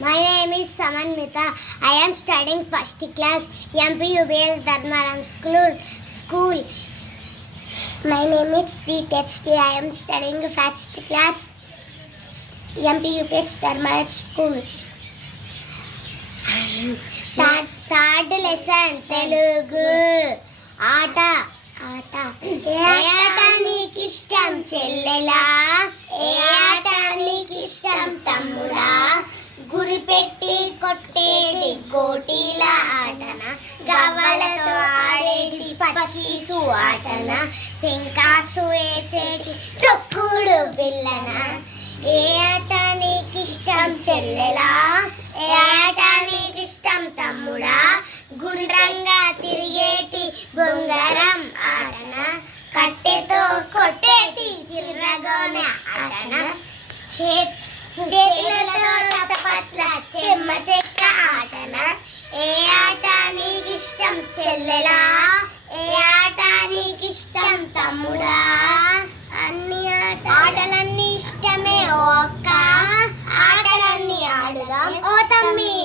My name is Samanmita. I am studying first class MPUBS Dharmaram School. My name is T. I am studying first class MPUBS Dharmaram School. Third lesson Telugu. ఆట ఏ ఆట నీకిష్టం చెల్లెలా, ఏ ఆట నీకిష్టం తమ్ముడా, గురి పెట్టి కొట్టేటి గోటీల ఆటన, గవ్వలతో ఆడేటి పచ్చీసు ఆటన, పెంకాసు వేసేటి తొక్కుడు బిల్లన. ఏ ఆట నీకిష్టం చెల్లెలా, ఏ ఆట నీకిష్టం తమ్ముడా, గుండ్రంగా తిరిగేటి బొంగరం ఆటన, కట్టెతో కొట్టేటి చిర్రగోన ఆటన, చేతులతో చపట్ల చెమ్మ చెక్క ఆటన. ఏ ఆట నీకిష్టం చెల్లెలా, ఏ ఆట నీకిష్టం తమ్ముడా, అన్ని ఆటలన్నీ ఇష్టమే ఓ అక్క, ఆటలన్నీ ఆడుదాం ఓ తమ్మి.